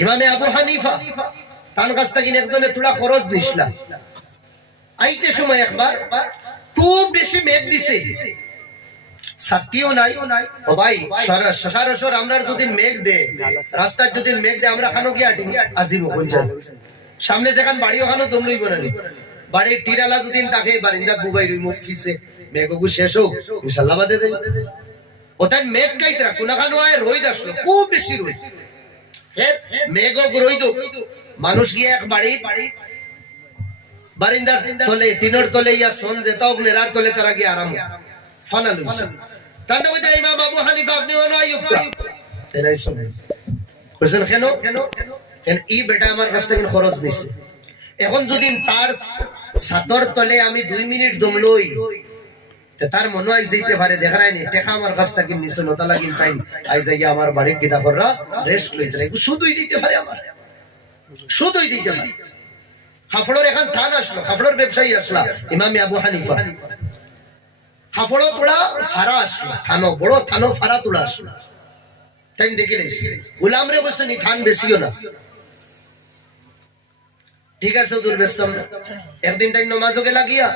ইমামে আবু হানিফা তার কাছ থেকে একজনে থোড়া খরচ নিসলা আইতে সময় একবার খুব বেশি মেঘ দিছে সাথীও নাই ও ভাই সরাসর আমরা যদি মেঘ দে রাস্তায় যদি মেঘ দে আমরা খানো কি আটি আজিব কোনজন সামনে যেখান বাড়ি ওখানে দম লইব না বাড়ির টিরালা দুদিন তাকে বারিন্দা বুবাই রই মুখ ফিসে মেঘগু শেষ হোক ইনশাআল্লাহ বাদে দেই ওটাই মেঘ কাইতরা কোনা খানো হয় রোদ আসলো খুব বেশি রোদ মেঘগ রোদ মানুষ গিয়ে এক বাড়ি বারিন্দার তলে টিনের তলে ইয়া সোন যেতাও নেরার তলে তারা গিয়ে আরাম ফানা লইছে তান্ডা কইতে ইমাম আবু হানিফা আপনি ওনা আইয়ুবকা তেরাই শুনে কইছেন কেন ই বেটা আমার কাছ থেকে খরচ নিছে এখন যদি তার ছাতর তলে আমি 2 মিনিট দম লই তে তার মনে হয় যাইতে পারে দেখাই নি টাকা আমার কাছ থেকে নিছে নতা লাগিন তাই আই যাই আমার বাড়ি কিদা কররা রেস্ট লইতে রাখু শুধুই দিতে পারে আমার শুধুই দিতে পারে খাফড়র এখন থান আসলো খাফড়র ব্যবসায়ী আসলা ইমাম আবু হানিফা খাফড় তোড়া ফারা আসলো থানো বড় থানো ফারা তোড়া আসলো তাই দেখে লাইছি গোলাম রে বসে নি থান বেশিও না ঠিক আছে দূর ব্যস্তম একদিন টাইম নামাজও গেলা গিয়া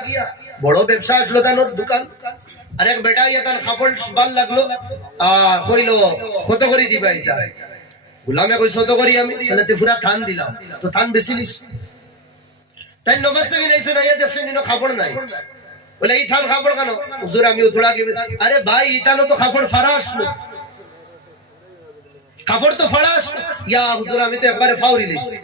বড় ব্যবসা আসলো তার দোকান আর এক বেটা ইয়ান খাফড় ভাল লাগলো কইলো কত করে দিবা এটা গোলামে কই কত করি আমি বলে তে পুরা থান দিলাম তো থান বেশি নিস তাই নমাজ থেকে নাইছো না ইয়া দেখছেন ইনো খাফড় নাই বলে এই থান খাফড় কেন হুজুর আমি উতলা কি আরে ভাই ইটানো তো খাফড় ফারা আসলো খাফড় তো ফারা আসলো ইয়া হুজুর আমি তো একবারে ফাউরি লইছি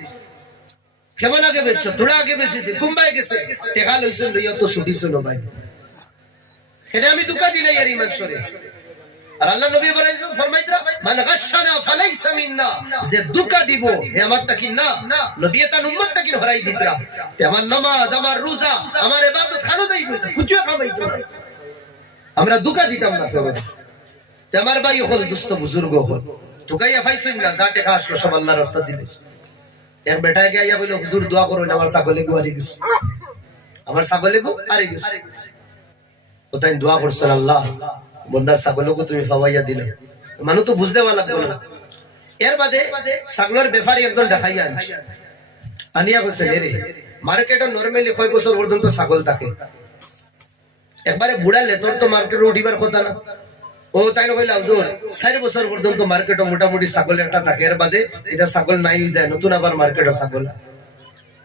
কেমন আগে বেচছো থোড়া আগে বেচেছি কুম্বাই গেছে টেকা লইছেন লইয়া তো ছুটি শুনো ভাই এটা আমি দুকা দিলাই আর ইমান সরে আর আল্লাহ নবী বলেছেন ফরমাইতরা মান গাশানা ফালাইসা মিন্না যে দুকা দিব হে আমারটা কি না নবী তার উম্মতটা কি হরাই দিতরা আমার নামাজ আমার রোজা আমার ইবাদত খানো যাইব কিছু কামাইতো না আমরা দুকা দিতাম না তো আমার ভাই হল দুস্থ বুজুর্গ হল তুকাইয়া ফাইছেন না যা টাকা আসলো সব আল্লাহর রাস্তা দিলেন এক বেটা গিয়া বলে হুজুর দোয়া করুন আমার ছাগলে গো আরে গেছে আমার ছাগলে গো আরে গেছে ওটাই দোয়া করছেন আল্লাহ বন্দার ছাগলকে তুমি ফাওয়াইয়া দিলে মানুষ তো বুঝতে পারা লাগবে না এর বাদে ছাগলের ব্যাপারী একজন দেখাইয়া আনিয়া বলছে রে মার্কেটে নরমালি কয় বছর পর্যন্ত ছাগল থাকে একবারে বুড়া লেতর তো মার্কেটে উঠিবার কথা না ও তাই কইলা হুজুর 4 বছর পর্যন্ত মার্কেটে মোটামুটি ছাগল একটা থাকে এর বাদে এটা ছাগল নাই যায় নতুন আবার মার্কেটে ছাগল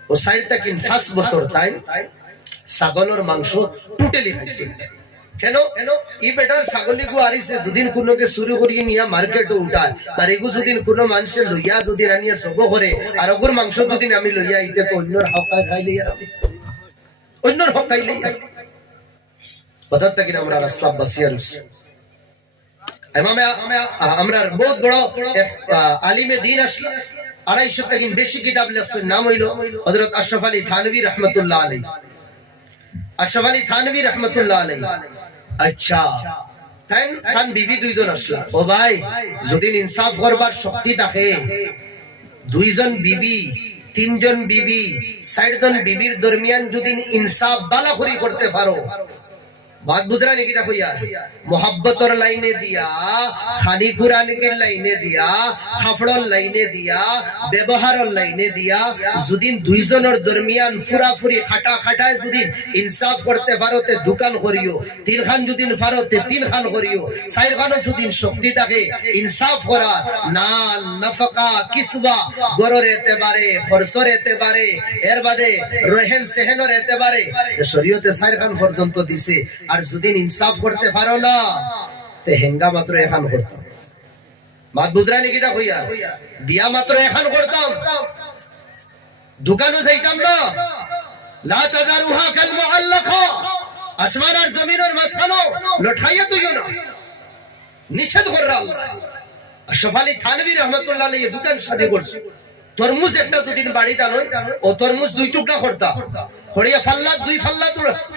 ও 4 থেকে 5 বছর তাই ছাগলের মাংস টোটালি খাইছে কেন ই বেটার ছাগলি গো আরিছে দুদিন কোনকে শুরু করিয়ে নিয়া মার্কেটে উঠায় তার এগু দুদিন কোন মানুষে লইয়া দুদিন আনিয়া সব করে আর ওগুর মাংস দুদিন আমি লইয়া ইতে তো অন্যর হকায় খাই লইয়া আমি অন্যর হকাই লইয়া কথাটা কি আমরা রাসলাম বাসিয়ার ইমামে আমরা বহুত বড় আলিমে দ্বীন আসলে 250 থেকে বেশি কিতাব লেখছেন নাম হইল হযরত আশরাফ আলী থানভী রাহমাতুল্লাহ আলাইহি আশরাফ আলী থানভী রাহমাতুল্লাহ আলাইহি আচ্ছা তান বিবি দুইজন আসলা ও ভাই যদি ইনসাফ করবার শক্তি থাকে দুইজন বিবি তিনজন বিবি 60 জন বিবির দরমিয়ান যদি ইনসাফ বালাখুরি করতে পারো बात बुझरा नहीं देखो यार मोहब्बत और लाइने दिया खानी खुरानी के लाइने दिया खाफड़ों लाइने दिया व्यवहार और लाइने दिया जुदिन दुईजनर दरमियान फुराफुरी खाटा खाटाय जुदिन इंसाफ करते पारोते दुकान करियो तीन खान जुदिन पारोते तीन खान करियो चार खानो जुदिन शक्ति থাকে इंसाफ করা না নফকা কিসবা গরর এতেবারে খরচর এতেবারে এর বাদে রহেন সেহেনর এতেবারে শরীয়তে চার খান পর্যন্ত দিছে আর যদি ইনসাফ করতে পারো না তে হেঙ্গা মাত্র এখন করতাম বাত বুঝরা নাকি দা কইয়া দিয়া মাত্র এখন করতাম দোকানও যাইতাম না লা তাদারুহা কাল মুআল্লাকা আসমান আর জমিনের মাঝখানে লঠাইয়া তুইও না নিষেধ করে আল্লাহ আশরাফ আলী থানভী রাহমাতুল্লাহ আলাইহি দোকান শাদি করছে তরমুজ একটা দুদিন বাড়িতে আনই ও তরমুজ দুই টুকরা করতা করিয়া ফাল্লা দুই ফাল্লা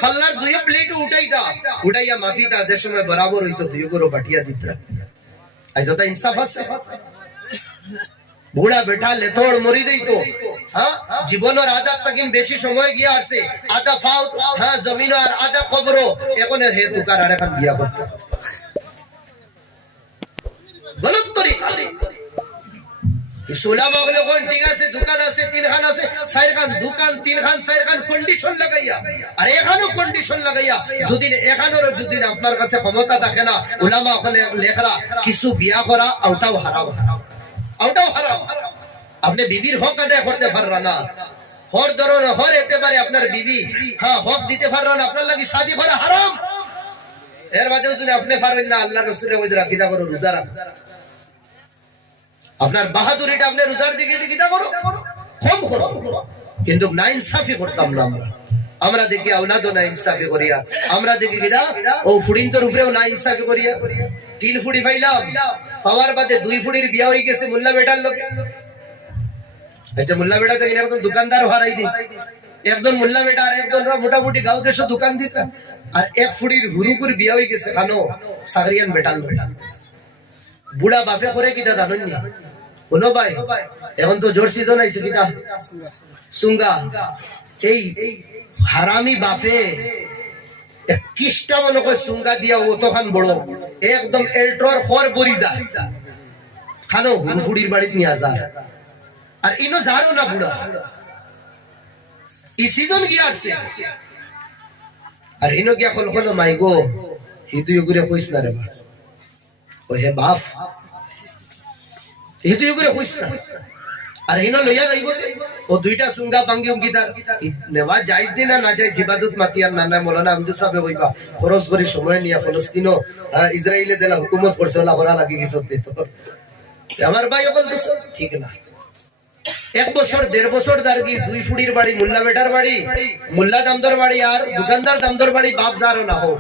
ফাল্লার দুই প্লেট উঠাইতা উঠাইয়া মাফিতা যে সময় বরাবর হইতো দুই করে বাটিয়া দিতরা আইজতা ইনসাফ আছে বুড়া বেটা লেতড় মরি দেইতো হ্যাঁ জীবনের আধা তাকিন বেশি সময় গিয়া আসছে আধা ফাও হ্যাঁ জমিন আর আধা কবর এখন হে তুকার আর এখন বিয়া করতে গলত তরিকা ইসলামা বলে কোন ঠিক আছে দোকান আছে তিনখান আছে চারখান দোকান তিনখান চারখান কন্ডিশন লাগাইয়া আর এখানেও কন্ডিশন লাগাইয়া যদি এখানেরও যদি আপনার কাছে ক্ষমতা থাকে না উলামা ওখানে লেখরা কিছু বিয়া করা ওটাও হারাম ওটাও হারাম আপনি বিবির হক আদায় করতে পাররা না হর ধরনের হর এতে পারে আপনার বিবি হ্যাঁ হক দিতে পাররা না আপনার লাগি শাদী করা হারাম এর মাঝেও যদি আপনি পারবেন না আল্লাহ রসুলের ওই রাখিদা করো রোজা রাখ আপনার বাহাদুরিটা আপনি রোজার দিকে দিকে করো কম করো কিন্তু না ইনসাফি করতাম না আমরা দেখি আওলাদও না ইনসাফি করিয়া আমরা দেখি কিনা ও ফুড়িন্তর উপরেও না ইনসাফি করিয়া 3 ফুড়ি পাইলাম পাওয়ার বাদে 2 ফুড়ির বিয়া হয়ে গেছে মোল্লা বেটার লোকে আচ্ছা মোল্লা বেটা দেখি একদম দোকানদার হারাই দিন একজন মোল্লা বেটা আর একজন মোটামুটি গাঁও দেশ দোকান দিত আর এক ফুড়ির হুরুকুর বিয়া হয়ে গেছে খানো সাগরিয়ান বেটার লোক বুড়া বাপে করে কিটা জানেন নি কোনো ভাই এখন তো জোর সিদ্ধ নাইছে কিটা সুঙ্গা এই হারামি বাপে 31টা মনে করে সুঙ্গা দিয়া ও তখন বড় একদম এল্ট্রোর খর বরি যায় খানো হুড়ুফুড়ির বাড়িতে নিয়ে যায় আর ইনো যারও না বুড়া ই সিজন কি আসছে আর ইনো গিয়া কল মাই গো হিতু ইগুরে কইস না রে বা ও হে বাপ হিতু ইগুরে কইস না আর ইনো লইয়া যাইব ও দুইটা সুঙ্গা ভাঙ্গি উঙ্গিদার নেওয়া জায়েজ দিন না জায়েজ ইবাদত মাতিয়ার নানা মাওলানা আহমদ সাহেব হইবা খরচ করে সময় নিয়া ফলস্তিনো ইসরায়েলে দেলা হুকুমত করছে ওলা বড় লাগি গিয়ে সত্যি তো আমার ভাই ওকল ঠিক না 1 বছর 1.5 বছর দারগি 2 ফুড়ির বাড়ি মোল্লা বেটার বাড়ি মোল্লা দামদর বাড়ি আর দোকানদার দামদর বাড়ি বাপ যারও না হোক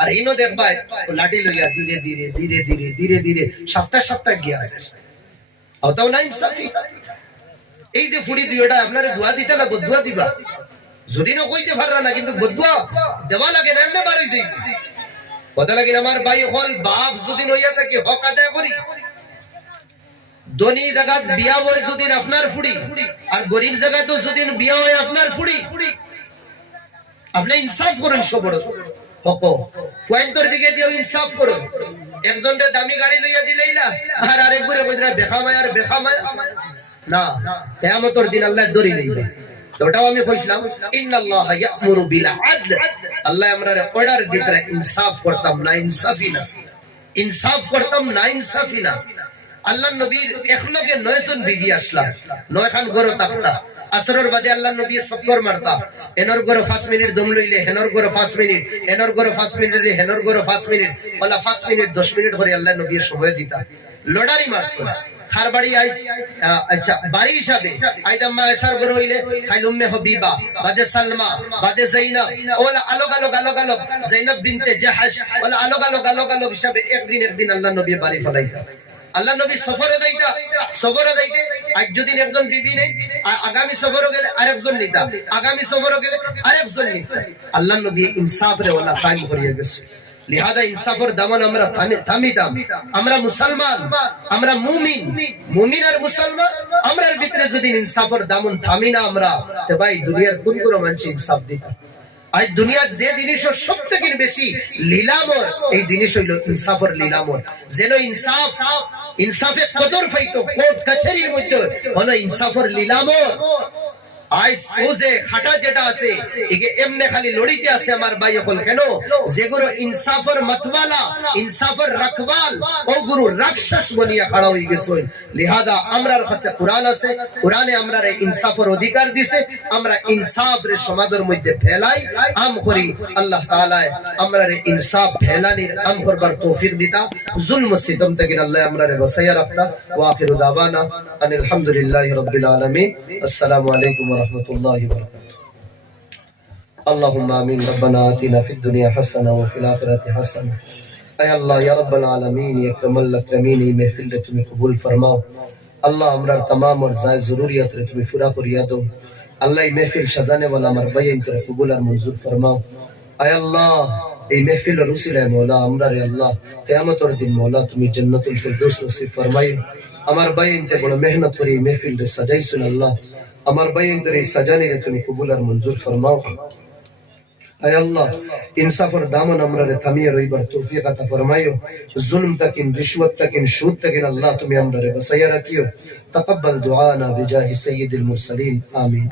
আর ইনো দেখবাই লাঠি লইয়া ধীরে ধীরে ধীরে ধীরে ধীরে ধীরে সপ্তাহ সপ্তাহ গিয়া আছে ওটাও না ইনসাফি এই যে ফুড়ি দুইটা আপনারে দোয়া দিতে না বদুয়া দিবা যদি না কইতে পাররা না কিন্তু বদুয়া দেওয়া লাগে না এমনি বাড়ি যাই কথা লাগে আমার ভাই হল বাপ যদি লইয়া থাকে হক আদায় করি ধনী জায়গা বিয়া হয় যদি আপনার ফুড়ি আর গরিব জায়গায় তো যদি বিয়া হয় আপনার ফুড়ি আপনি ইনসাফ করুন সবর হক পয়েন্টর দিকে দিয়ে ইনসাফ করুন একজনকে দামি গাড়ি লইয়া দিলেই না আর আরেকবারে কইরা বেখামায় আর বেখামায় না কিয়ামতের দিন আল্লাহ দড়ি দিবে ওটাও আমি কইছিলাম ইন্নাল্লাহ ইয়ামুরু বিল আদল আল্লাহ আমরারে অর্ডার দিতরা ইনসাফ করতাম না ইনসাফি না ইনসাফ করতাম না ইনসাফি না আল্লাহ নবীর একলগে 9 জন বিবি আসলা 9 খান গরো তাকতা আসরের বাদে আল্লাহ নবী সবকর মারতা এনর গরো 5 মিনিট দম লইলে হেনর গরো 5 মিনিট এনর গরো 5 মিনিট লইলে হেনর গরো 5 মিনিট ওলা 5 মিনিট 10 মিনিট করে আল্লাহ নবীর সময় দিতা লড়ারি মারছ খার বাড়ি আইস আচ্ছা বাড়ি হিসাবে আইদাম্মা আয়সার গরো হইলে খাইলুম্মে হাবিবা বাদে সালমা বাদে যায়নাব ওলা আলোগ আলোগ যায়নাব বিনতে জাহাশ ওলা আলোগ আলোগ হিসাবে একদিন আল্লাহ নবী বাড়ি ফলাইতা আল্লাহ নবী সফরে যাইতে আজ যদি একজন বিবি নেই আগামী সফরে গেলে আরেকজন নিতা আগামী সফরে গেলে আরেকজন নিতা আল্লাহ নবী ইনসাফ রে ওয়ালা কায়েম করিয়া গেছে লিহাদা ইনসাফের দামান আমরা থামিতাম আমরা মুসলমান আমরা মুমিন আর মুসলমান আমরার ভিতরে যদি ইনসাফের দামন থামি না আমরা তো ভাই দুনিয়ার কোন কোন মানুষ ইনসাফ দিতা আজ দুনিয়ার যে জিনিস সবথেকে বেশি লীলামর এই জিনিস হইল ইনসাফের লীলামর যেন ইনসাফে কদর পাইতো কোর্ট কাছারির মধ্যে হলো ইনসাফের লীলামর আইস ওজে খাটা যেটা আছে একে এমনে খালি লড়িতে আছে আমার ভাই হল কেন যেগুলো ইনসাফের মতওয়ালা ইনসাফের রখওয়াল ও গুরু রাক্ষস বনিয়া খড়া হই গেছে লিহাদা আমরার কাছে কোরআন আছে কোরআনে আমরারে ইনসাফের অধিকার দিছে আমরা ইনসাফের সমাজের মধ্যে ফেলাই আম করি আল্লাহ তাআলা আমরারে ইনসাফ ফেলানির আম করবার তৌফিক দিতা জুলম সিতম থেকে আল্লাহ আমরারে বাঁচাইয়া রাখতা ওয়া আখিরু দাওয়ানা আলহামদুলিল্লাহি রাব্বিল আলামিন আসসালামু আলাইকুম ورحمة الله وبركاته اللهم آمين ربنا آتنا في الدنيا حسنة وفي الآخرة حسنة اے اللہ یا رب العالمین یا اکرم الاکرمین یہ محفل نے تمہیں قبول فرماؤ اللہ امرار تمام اور زائد ضروریات نے تمہیں پورا کر دو اللہ یہ محفل شجانے والا مربع ان تمہیں قبول اور منظور فرماؤ اے اللہ یہ محفل اور وسیلہ مولا امرار اللہ قیامت اور دن مولا تمہیں جنت الفردوس نصیب فرمائے আমার ভাই ইনতে বড় মেহনত করে महफिल রে সাজাইছেন আল্লাহ আমার ভাই ইনতে সাজানে রে তুমি কবুল আর মঞ্জুর ফরমাও हाय अल्लाह इंसाफ और दामन हमरे थामिए रहीबर तौफीक अता फरमाइयो जुल्म तकिन रिश्वत तकिन सूद तकिन अल्लाह तुम्हें हमरे बसया रखियो तकब्बल दुआना बिजाहि सय्यिदिल मुरसलीन आमीन।